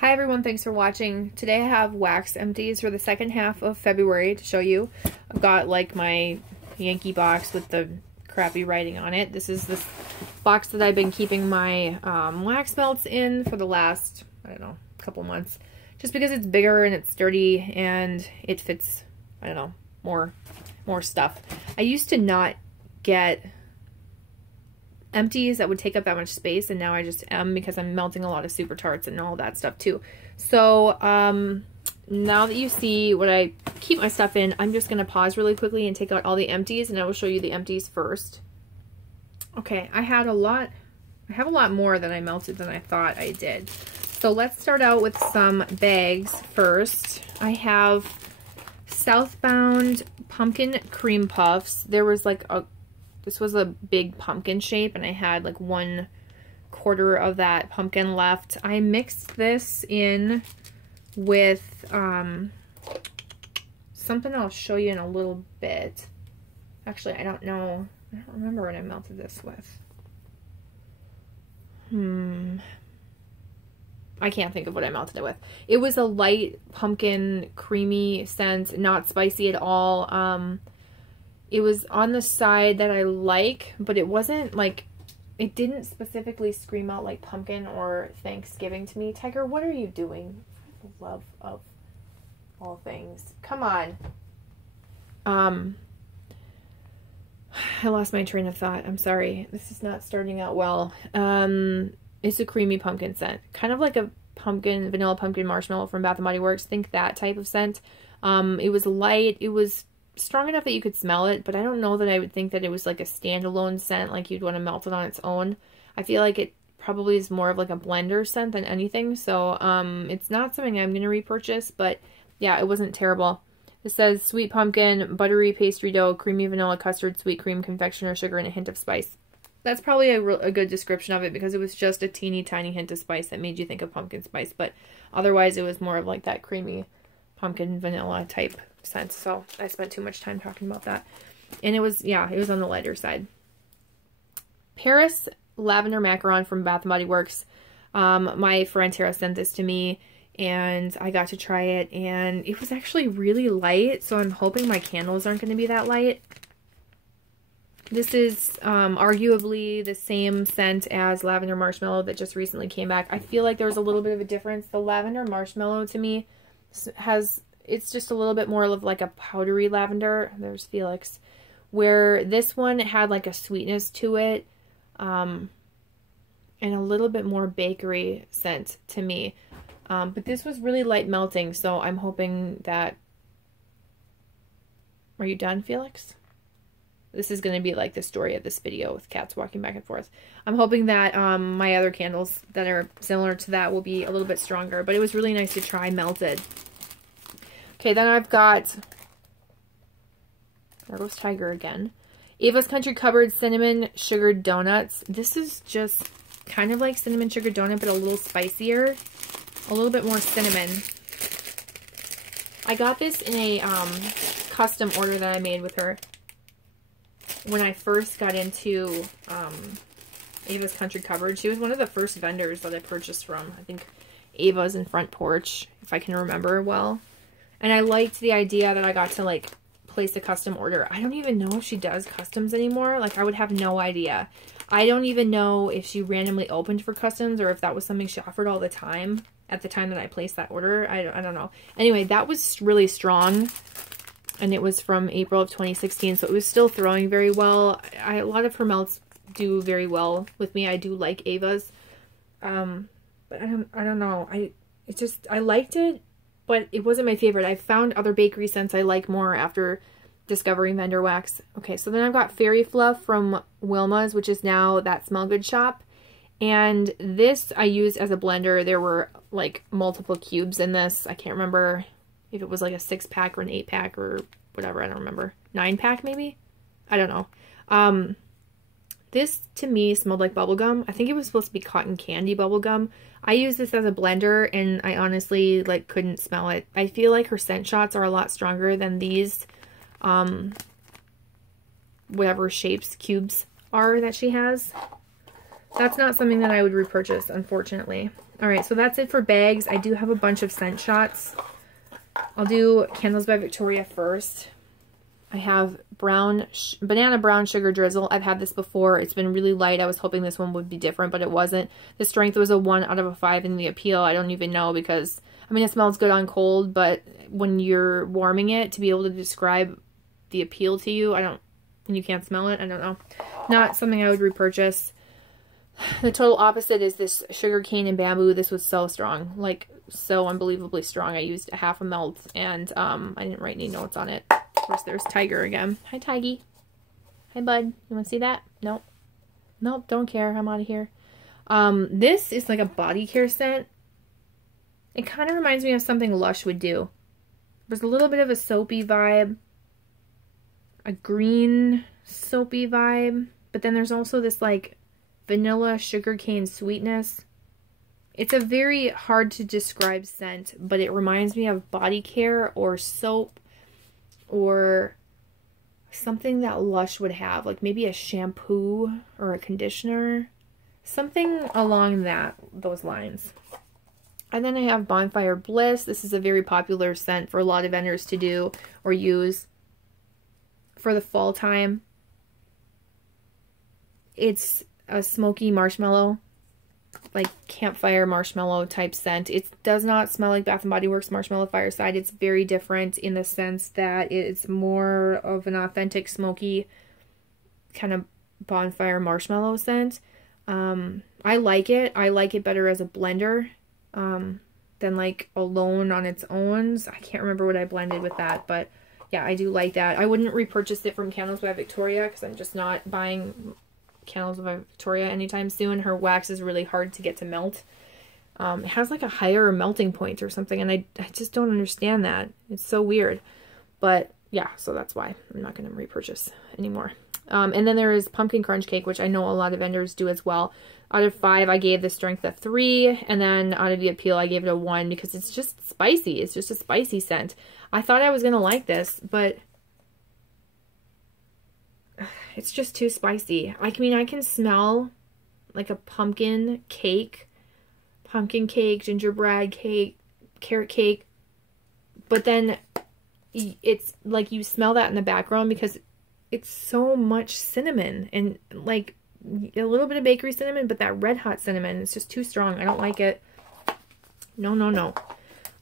Hi everyone, thanks for watching. Today I have wax empties for the second half of February to show you. I've got like my Yankee box with the crappy writing on it. This is this box that I've been keeping my wax melts in for the last, I don't know, couple months. Just because it's bigger and it's sturdy and it fits, I don't know, more stuff. I used to not get empties that would take up that much space, and now I just am, because I'm melting a lot of super tarts and all that stuff too. So now that you see what I keep my stuff in, I'm just gonna pause really quickly and take out all the empties, and I will show you the empties first. Okay, I have a lot more that I melted than I thought I did. So let's start out with some bags first. I have Southbound pumpkin cream puffs. There was like this was a big pumpkin shape, and I had like 1/4 of that pumpkin left. I mixed this in with something I'll show you in a little bit. Actually, I don't know. I don't remember what I melted this with. I can't think of what I melted it with. It was a light pumpkin creamy scent, not spicy at all. It was on the side that I like, but it wasn't like, it didn't specifically scream out like pumpkin or Thanksgiving to me. Tiger, what are you doing? For the love of all things. Come on. I lost my train of thought. I'm sorry. This is not starting out well. It's a creamy pumpkin scent. Kind of like a vanilla pumpkin marshmallow from Bath & Body Works. Think that type of scent. It was light. It was strong enough that you could smell it, but I don't know that I would think that it was like a standalone scent, like you'd want to melt it on its own. I feel like it probably is more of like a blender scent than anything, so it's not something I'm going to repurchase, but yeah, it wasn't terrible. It says sweet pumpkin, buttery pastry dough, creamy vanilla custard, sweet cream, confectioner sugar, and a hint of spice. That's probably a good description of it, because it was just a teeny tiny hint of spice that made you think of pumpkin spice, but otherwise it was more of like that creamy pumpkin vanilla type scent. So I spent too much time talking about that, and it was, yeah, it was on the lighter side. Paris lavender macaron from Bath & Body Works. My friend Tara sent this to me, and I got to try it, and it was actually really light, so I'm hoping my candles aren't going to be that light. This is arguably the same scent as lavender marshmallow that just recently came back. I feel like there's a little bit of a difference. The lavender marshmallow to me it's just a little bit more of like a powdery lavender. There's Felix. Where this one had like a sweetness to it, and a little bit more bakery scent to me. But this was really light melting, so I'm hoping that... Are you done, Felix? This is going to be like the story of this video with cats walking back and forth. I'm hoping that my other candles that are similar to that will be a little bit stronger, but it was really nice to try melted. Okay, then I've got, there goes Tiger again, Ava's Country Cupboard Cinnamon Sugared Donuts. This is just kind of like cinnamon sugar donut, but a little spicier, a little bit more cinnamon. I got this in a custom order that I made with her when I first got into Ava's Country Cupboard. She was one of the first vendors that I purchased from. I think Ava's and Front Porch, if I can remember well. And I liked the idea that I got to like place a custom order. I don't even know if she does customs anymore. Like, I would have no idea. I don't even know if she randomly opened for customs, or if that was something she offered all the time at the time that I placed that order. I don't know. Anyway, that was really strong. And it was from April of 2016, so it was still throwing very well. A lot of her melts do very well with me. I do like Ava's, but I don't know. I liked it, but it wasn't my favorite. I found other bakery scents I like more after discovering vendor wax. Okay, so then I've got Fairy Fluff from Wilma's, which is now That Smell Good shop, and this I used as a blender. There were like multiple cubes in this. I can't remember if it was like a 6-pack or an 8-pack or whatever. I don't remember. 9-pack maybe? I don't know. This to me smelled like bubblegum. I think it was supposed to be cotton candy bubblegum. I used this as a blender, and I honestly like couldn't smell it. I feel like her scent shots are a lot stronger than these whatever shapes cubes are that she has. That's not something that I would repurchase, unfortunately. All right, so that's it for bags. I do have a bunch of scent shots. I'll do Candles by Victoria first. I have banana brown sugar drizzle. I've had this before. It's been really light. I was hoping this one would be different, but it wasn't. The strength was a 1 out of 5 in the appeal. I don't even know because, I mean, it smells good on cold, but when you're warming it, to be able to describe the appeal to you, when you can't smell it, I don't know. Not something I would repurchase. The total opposite is this sugarcane and bamboo. This was so strong, like so unbelievably strong. I used a half a melt and I didn't write any notes on it. Of course, there's Tiger again. Hi, Tiggy. Hi, bud. You want to see that? Nope. Nope, don't care. I'm out of here. This is like a body care scent. It kind of reminds me of something Lush would do. There's a little bit of a soapy vibe. A green soapy vibe. But then there's also this like vanilla sugarcane sweetness. It's a very hard to describe scent, but it reminds me of body care or soap or something that Lush would have, like maybe a shampoo or a conditioner, something along those lines. And then I have Bonfire Bliss. This is a very popular scent for a lot of vendors to do or use for the fall time. It's a smoky marshmallow, like campfire marshmallow type scent. It does not smell like Bath & Body Works Marshmallow Fireside. It's very different in the sense that it's more of an authentic smoky kind of bonfire marshmallow scent. I like it. I like it better as a blender than like alone on its own. I can't remember what I blended with that, but yeah, I do like that. I wouldn't repurchase it from Candles by Victoria because I'm just not buying Candles by Victoria anytime soon. Her wax is really hard to get to melt. It has like a higher melting point or something, and I just don't understand that. It's so weird. But yeah, so that's why I'm not going to repurchase anymore. And then there is Pumpkin Crunch Cake, which I know a lot of vendors do as well. Out of 5, I gave the strength a 3, and then out of the appeal, I gave it a 1 because it's just spicy. It's just a spicy scent. I thought I was going to like this, but it's just too spicy. I mean, I can smell like a pumpkin cake, gingerbread cake, carrot cake, but then it's like you smell that in the background because it's so much cinnamon and like a little bit of bakery cinnamon, but that red hot cinnamon, it's just too strong. I don't like it. No, no, no.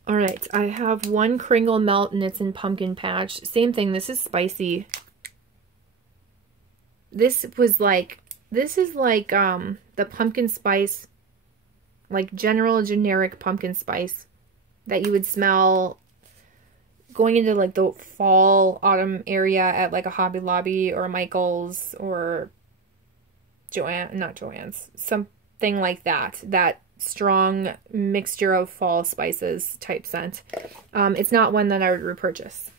All right, I have one Kringle Melt and it's in Pumpkin Patch. Same thing, this is spicy. This is like the pumpkin spice, like generic pumpkin spice that you would smell going into like the fall, autumn area at like a Hobby Lobby or a Michael's or not Joann's, something like that. That strong mixture of fall spices type scent. It's not one that I would repurchase.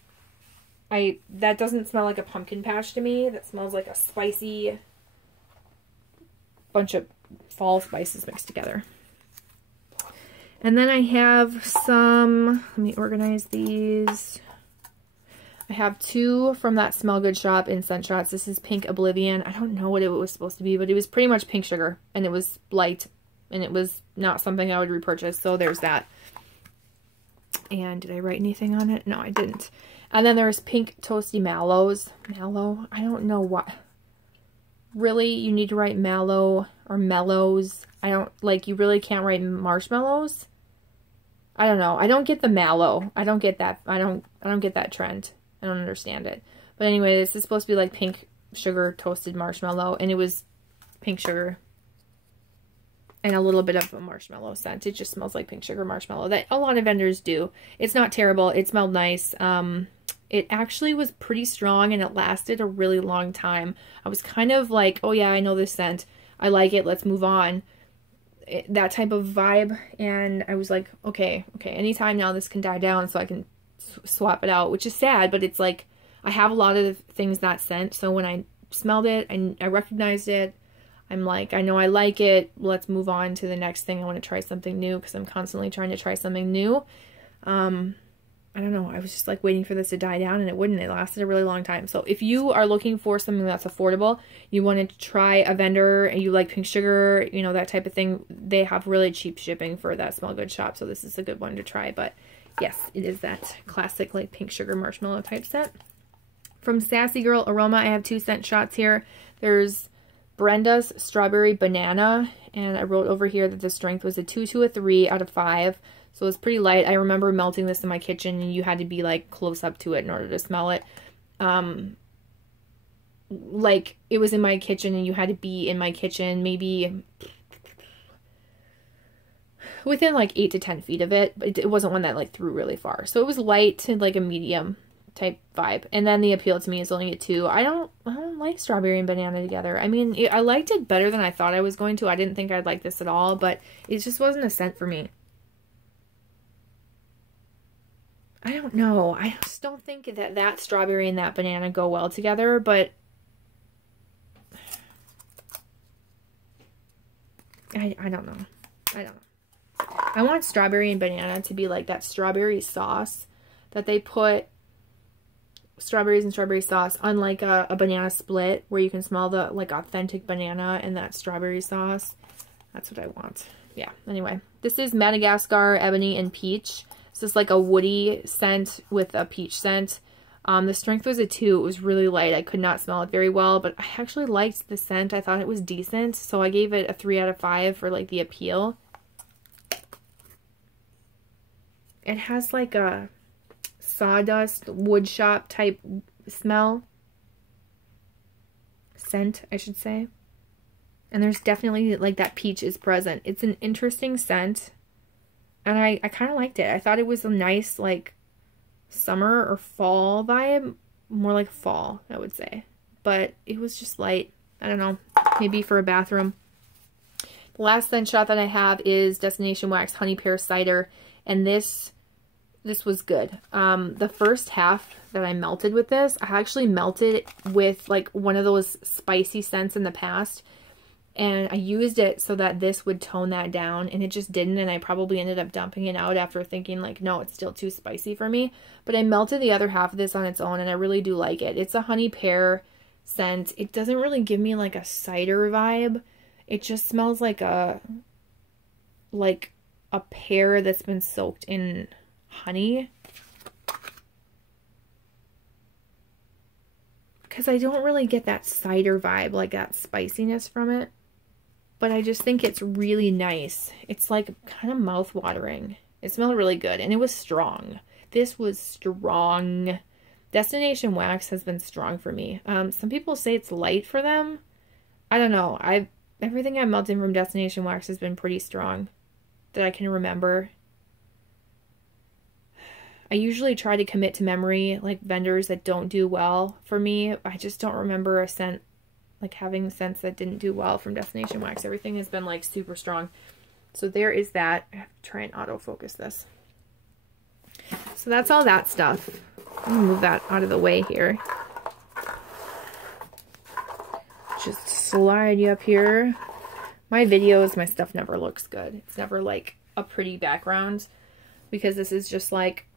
That doesn't smell like a pumpkin patch to me. That smells like a spicy bunch of fall spices mixed together. And then I have some, let me organize these. I have 2 from that Smell Good shop in Scent Shots. This is Pink Oblivion. I don't know what it was supposed to be, but it was pretty much pink sugar. And it was light. And it was not something I would repurchase. So there's that. And did I write anything on it? No, I didn't. And then there's Pink Toasty Mallows. Mallow? I don't know what. Really? You need to write mallow or mellows? I don't, like, you really can't write marshmallows? I don't know. I don't get the mallow. I don't get that. I don't get that trend. I don't understand it. But anyway, this is supposed to be like pink sugar toasted marshmallow. And it was pink sugar and a little bit of a marshmallow scent. It just smells like pink sugar marshmallow that a lot of vendors do. It's not terrible. It smelled nice. It actually was pretty strong and it lasted a really long time. I was kind of like, oh yeah, I know this scent. I like it. Let's move on. That type of vibe. And I was like, okay, anytime now this can die down so I can swap it out, which is sad, but it's like, I have a lot of things that scent. So when I smelled it and I recognized it, I'm like, I know I like it. Let's move on to the next thing. I want to try something new because I'm constantly trying to try something new. I don't know, I was just like waiting for this to die down, and it wouldn't. It lasted a really long time. So if you are looking for something that's affordable, you wanted to try a vendor and you like pink sugar, you know, that type of thing, they have really cheap shipping for that small goods shop. So this is a good one to try. But yes, it is that classic like pink sugar marshmallow type scent. From Sassy Girl Aroma, I have 2 scent shots here. There's Brenda's Strawberry Banana, and I wrote over here that the strength was a 2 to a 3 out of 5. So it's pretty light. I remember melting this in my kitchen, and you had to be like close up to it in order to smell it. Like it was in my kitchen, and you had to be in my kitchen maybe within like 8 to 10 feet of it, but it wasn't one that like threw really far. So it was light and like a medium type vibe. And then the appeal to me is only a 2. I don't like strawberry and banana together. I mean, I liked it better than I thought I was going to. I didn't think I'd like this at all, but it just wasn't a scent for me. I don't know. I just don't think that strawberry and that banana go well together, but I don't know. I don't know. I want strawberry and banana to be like that strawberry sauce that they put strawberries and strawberry sauce on like a banana split where you can smell the like authentic banana and that strawberry sauce. That's what I want. Yeah, anyway. This is Madagascar Ebony and Peach. It's just like a woody scent with a peach scent. The strength was a 2. It was really light. I could not smell it very well, but I actually liked the scent. I thought it was decent, so I gave it a 3 out of 5 for like the appeal. It has like a sawdust wood shop type smell. Scent, I should say. And there's definitely like that peach is present. It's an interesting scent. And I kind of liked it. I thought it was a nice like summer or fall vibe. More like fall, I would say. But it was just light. I don't know. Maybe for a bathroom. The last scent shot that I have is Destination Wax Honey Pear Cider. And this was good. The first half that I melted with this, I actually melted with like one of those spicy scents in the past. And I used it so that this would tone that down, and it just didn't, and I probably ended up dumping it out after thinking like, no, it's still too spicy for me. But I melted the other half of this on its own, and I really do like it. It's a honey pear scent. It doesn't really give me like a cider vibe. It just smells like a pear that's been soaked in honey. Because I don't really get that cider vibe, like that spiciness from it. But I just think it's really nice. It's like kind of mouth-watering. It smelled really good, and it was strong. This was strong. Destination Wax has been strong for me. Some people say it's light for them. I don't know. Everything I'm melting from Destination Wax has been pretty strong that I can remember. I usually try to commit to memory, like vendors that don't do well for me. I just don't remember a scent, like having scents that didn't do well from Destination Wax. Everything has been like super strong. So there is that. I have to try and autofocus this. So that's all that stuff. I'm gonna move that out of the way here. Just slide you up here. My videos, my stuff never looks good. It's never like a pretty background because this is just like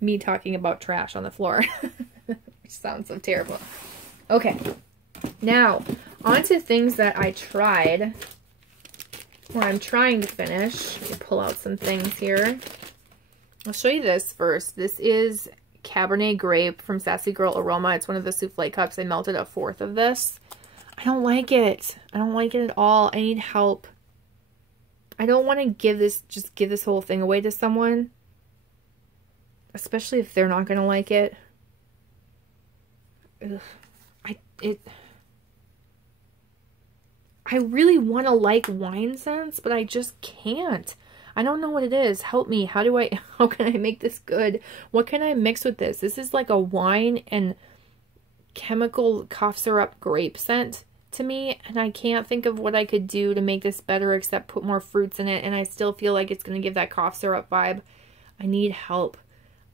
me talking about trash on the floor. Which sounds so terrible. Okay. Now, on to things that I tried, or I'm trying to finish. Let me pull out some things here. I'll show you this first. This is Cabernet Grape from Sassy Girl Aroma. It's one of the souffle cups. I melted a 1/4 of this. I don't like it. I don't like it at all. I need help. I don't want to just give this whole thing away to someone. Especially if they're not going to like it. Ugh. I really want to like wine scents, but I just can't. I don't know what it is. Help me. How can I make this good? What can I mix with this? This is like a wine and chemical cough syrup grape scent to me, and I can't think of what I could do to make this better except put more fruits in it, and I still feel like it's going to give that cough syrup vibe. I need help.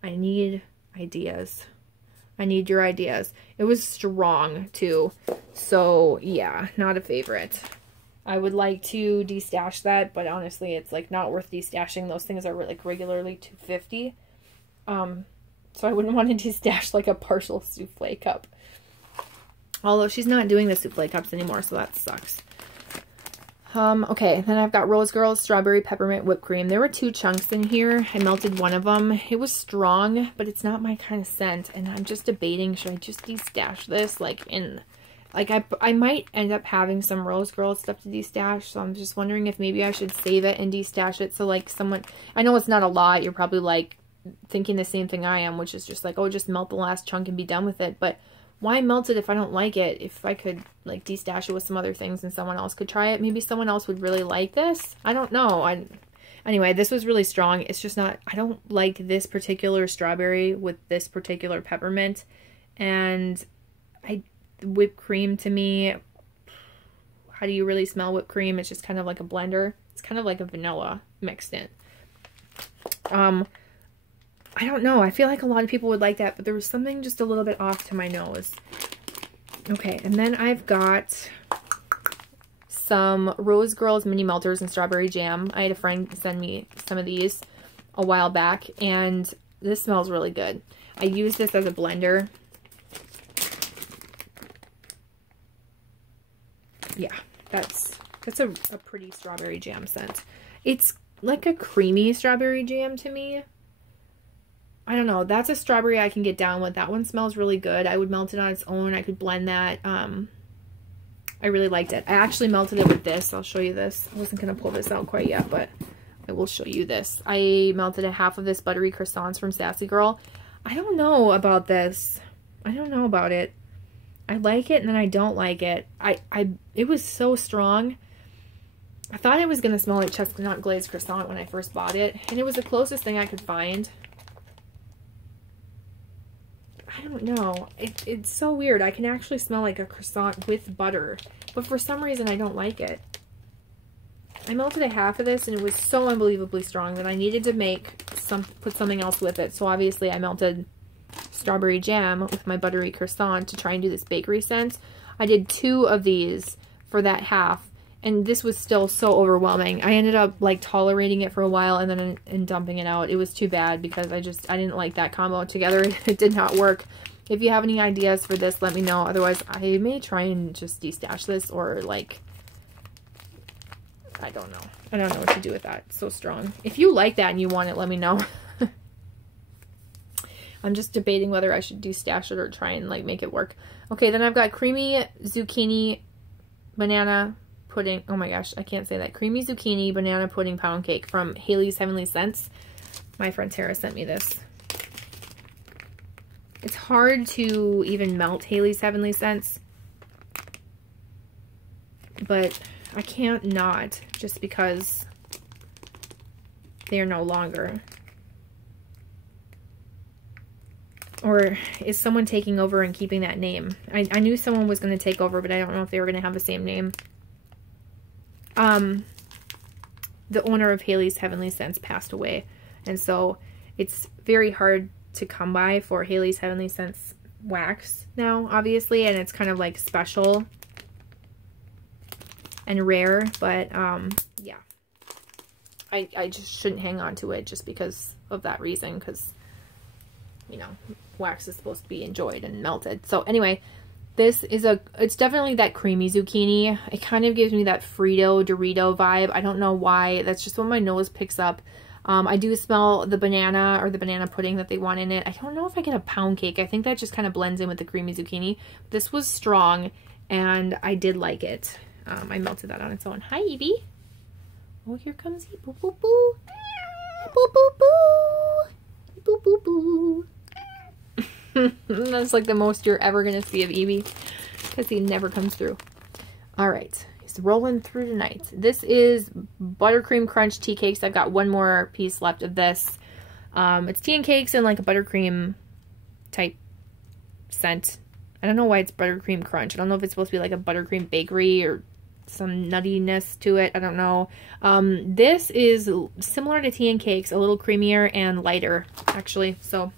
I need ideas. I need your ideas. It was strong too. So yeah, not a favorite. I would like to destash that, but honestly, it's like not worth destashing. Those things are like regularly $2.50. So I wouldn't want to de-stash like a partial souffle cup. Although she's not doing the souffle cups anymore, so that sucks. Okay, then I've got Rose Girls Strawberry Peppermint Whipped Cream. There were 2 chunks in here. I melted one of them. It was strong, but it's not my kind of scent. And I'm just debating, should I just de-stash this? Like I might end up having some Rose Girls stuff to de-stash. So I'm just wondering if maybe I should save it and de-stash it. So like someone, I know it's not a lot. You're probably like thinking the same thing I am, which is just like, oh, just melt the last chunk and be done with it. But why melt it if I don't like it? If I could like de-stash it with some other things and someone else could try it, maybe someone else would really like this. I don't know. Anyway, this was really strong. It's just not, I don't like this particular strawberry with this particular peppermint. And whipped cream to me, how do you really smell whipped cream? It's just kind of like a blender. It's kind of like a vanilla mixed in. I don't know. I feel like a lot of people would like that, but there was something just a little bit off to my nose. Okay, and then I've got some Rose Girls Mini Melters and Strawberry Jam. I had a friend send me some of these a while back, and this smells really good. I use this as a blender. Yeah, that's a pretty strawberry jam scent. It's like a creamy strawberry jam to me. I don't know. That's a strawberry I can get down with. That one smells really good. I would melt it on its own. I could blend that. I really liked it. I actually melted it with this. I'll show you this. I wasn't going to pull this out quite yet, but I will show you this. I melted a half of this buttery croissants from Sassy Girl. I don't know about this. I don't know about it. I like it and then I don't like it. It was so strong. I thought it was going to smell like chestnut glazed croissant when I first bought it, and it was the closest thing I could find. I don't know. It's so weird. I can actually smell like a croissant with butter, but for some reason I don't like it. I melted a half of this and it was so unbelievably strong that I needed to put something else with it. So obviously I melted strawberry jam with my buttery croissant to try and do this bakery scent. I did 2 of these for that half, and this was still so overwhelming. I ended up like tolerating it for a while and then dumping it out. It was too bad because I didn't like that combo together. It did not work. If you have any ideas for this, let me know. Otherwise, I may try and just de-stash this, or like, I don't know. I don't know what to do with that. It's so strong. If you like that and you want it, let me know. I'm just debating whether I should de-stash it or try and like make it work. Okay, then I've got creamy zucchini banana pudding. Oh my gosh, I can't say that. Creamy zucchini banana pudding pound cake from Haley's Heavenly Scents. My friend Tara sent me this. It's hard to even melt Haley's Heavenly Scents, but I can't not, just because they are no longer. Or is someone taking over and keeping that name? I knew someone was going to take over, but I don't know if they were going to have the same name. The owner of Haley's Heavenly Scents passed away, and so it's very hard to come by for Haley's Heavenly Scents wax now, obviously, and it's kind of like special and rare, but yeah, I just shouldn't hang on to it just because of that reason, because, you know, wax is supposed to be enjoyed and melted. So anyway, this is it's definitely that creamy zucchini. It kind of gives me that Frito Dorito vibe. I don't know why. That's just what my nose picks up. I do smell the banana, or the banana pudding that they want in it. I don't know if I get a pound cake. I think that just kind of blends in with the creamy zucchini. This was strong, and I did like it. I melted that on its own. Hi, Evie. Oh, here comes he. Boo, boo, boo. Boo, boo, boo. Boo, boo, boo. That's like the most you're ever going to see of Evie, because he never comes through. All right. He's rolling through tonight. This is Buttercream Crunch Tea Cakes. I've got one more piece left of this. It's tea and cakes and like a buttercream type scent. I don't know why it's Buttercream Crunch. I don't know if it's supposed to be like a buttercream bakery or some nuttiness to it. I don't know. This is similar to tea and cakes, a little creamier and lighter, actually. So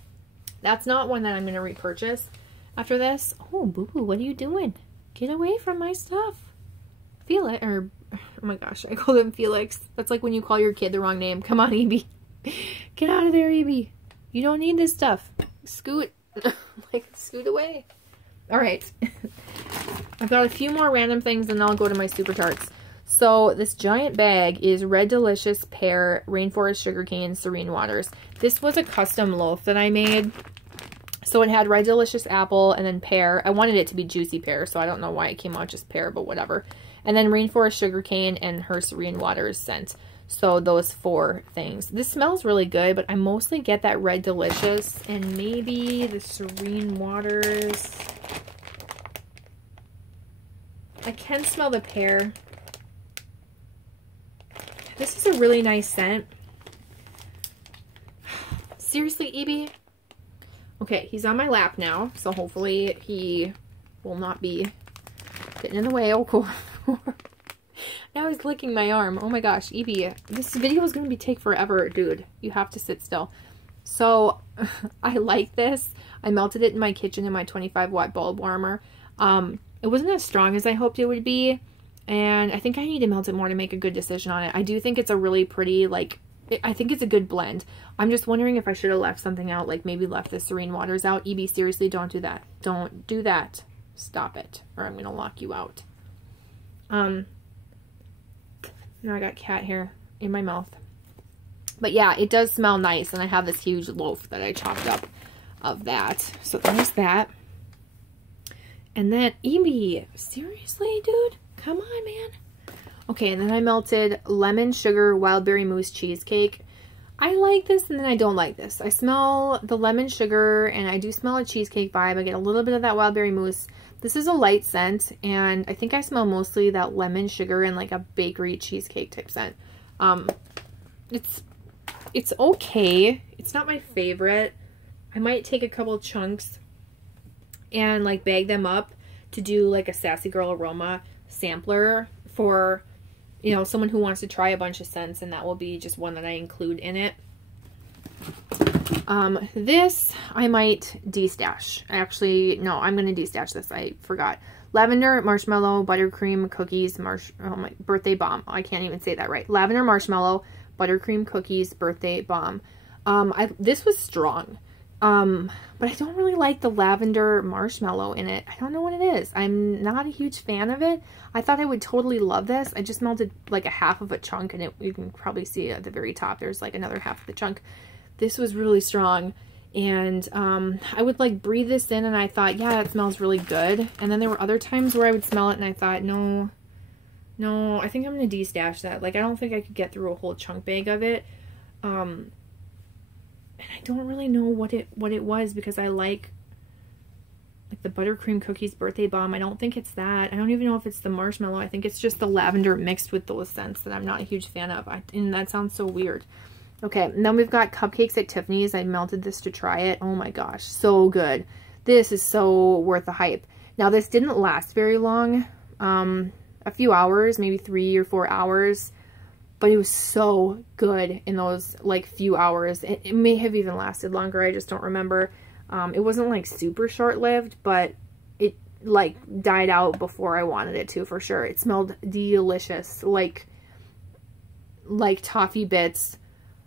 that's not one that I'm going to repurchase after this. Oh, Boo-Boo, what are you doing? Get away from my stuff. Felix, or, oh my gosh, I called him Felix. That's like when you call your kid the wrong name. Come on, Evie. Get out of there, Evie. You don't need this stuff. Scoot. Like, scoot away. Alright. I've got a few more random things and then I'll go to my Super Tarts. So this giant bag is Red Delicious Pear Rainforest Sugarcane Serene Waters. This was a custom loaf that I made. So it had Red Delicious Apple and then pear. I wanted it to be juicy pear, so I don't know why it came out just pear, but whatever. And then Rainforest Sugarcane and her Serene Waters scent. So those 4 things. This smells really good, but I mostly get that Red Delicious and maybe the Serene Waters. I can smell the pear. This is a really nice scent. Seriously, Evie? Okay, he's on my lap now, so hopefully he will not be getting in the way. Oh, cool. Now he's licking my arm. Oh my gosh, Evie, this video is going to take forever, dude. You have to sit still. So, I like this. I melted it in my kitchen in my 25-watt bulb warmer. It wasn't as strong as I hoped it would be, and I think I need to melt it more to make a good decision on it. I do think it's a really pretty, like, I think it's a good blend. I'm just wondering if I should have left something out, like maybe left the Serene Waters out. Evie, seriously, don't do that. Don't do that. Stop it, or I'm going to lock you out. Now I got cat hair in my mouth. But yeah, it does smell nice, and I have this huge loaf that I chopped up of that. So there's that. And then, Evie, seriously, dude? Come on, man. Okay, and then I melted lemon sugar wildberry mousse cheesecake. I like this, and then I don't like this. I smell the lemon sugar, and I do smell a cheesecake vibe. I get a little bit of that wildberry mousse. This is a light scent, and I think I smell mostly that lemon sugar and like a bakery cheesecake type scent. It's okay. It's not my favorite. I might take a couple chunks and like bag them up to do like a Sassy Girl Aroma sampler for, you know, someone who wants to try a bunch of scents, and that will be just one that I include in it. This I might destash. Actually, no, I'm going to destash this. I forgot. Lavender, marshmallow, buttercream, cookies, oh my, birthday bomb. I can't even say that right. Lavender, marshmallow, buttercream, cookies, birthday bomb. This was strong. But I don't really like the lavender marshmallow in it. I don't know what it is. I'm not a huge fan of it. I thought I would totally love this. I just melted like a half of a chunk, and you can probably see at the very top there's like another half of the chunk. This was really strong, and I would like breathe this in, and I thought, yeah, it smells really good. And then there were other times where I would smell it and I thought, no, I think I'm going to destash that. Like, I don't think I could get through a whole chunk bag of it. And I don't really know what it was, because I like the buttercream cookies birthday bomb. I don't think it's that. I don't even know if it's the marshmallow. I think it's just the lavender mixed with those scents that I'm not a huge fan of. And that sounds so weird. Okay, and then we've got Cupcakes at Tiffany's. I melted this to try it. Oh my gosh, so good. This is so worth the hype. Now, this didn't last very long. A few hours, maybe 3 or 4 hours. But it was so good in those, like, few hours. It may have even lasted longer. I just don't remember. It wasn't, like, super short-lived, but it, like, died out before I wanted it to, for sure. It smelled delicious. Like toffee bits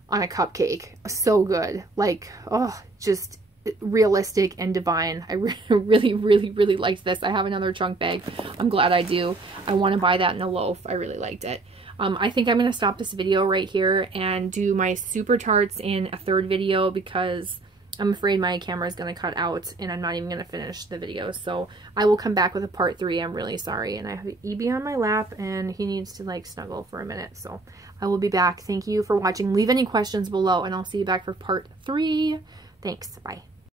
on a cupcake. So good. Like, oh, just realistic and divine. I really, really, really liked this. I have another chunk bag. I'm glad I do. I want to buy that in a loaf. I really liked it. I think I'm going to stop this video right here and do my Super Tarts in a third video, because I'm afraid my camera is going to cut out and I'm not even going to finish the video. So I will come back with a part 3. I'm really sorry. And I have EB on my lap and he needs to like snuggle for a minute. So I will be back. Thank you for watching. Leave any questions below and I'll see you back for part 3. Thanks. Bye.